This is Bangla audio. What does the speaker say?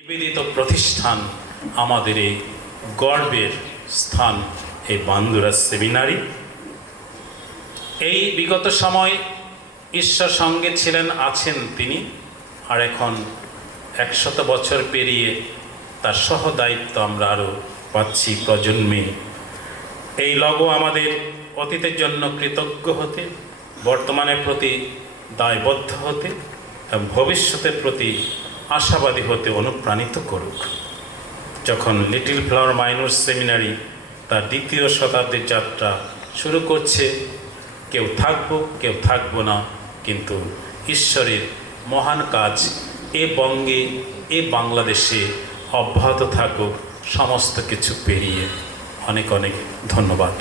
নিবেদিত প্রতিষ্ঠান, আমাদের এই গর্বের স্থান এই বান্দুরা সেমিনারি। এই বিগত সময় ঈশ্বর সঙ্গে ছিলেন, আছেন তিনি, আর এখন 100 বছর পেরিয়ে তার সহদায়িত্ব আমরা আরও পাচ্ছি প্রজন্মে। এই লগো আমাদের অতীতের জন্য কৃতজ্ঞ হতে, বর্তমানের প্রতি দায়বদ্ধ হতে এবং ভবিষ্যতের প্রতি আশাবাদী হতে অনুপ্রাণিত করুক। যখন লিটল ফ্লাওয়ার মাইনর সেমিনারি তার 2য় শতাব্দীর যাত্রা শুরু করছে, কেউ থাকবো কেউ থাকবো না, কিন্তু ঈশ্বরের মহান কাজ এ বঙ্গে, এ বাংলাদেশে অব্যাহত থাকুক সমস্ত কিছু পেরিয়ে। অনেক অনেক ধন্যবাদ।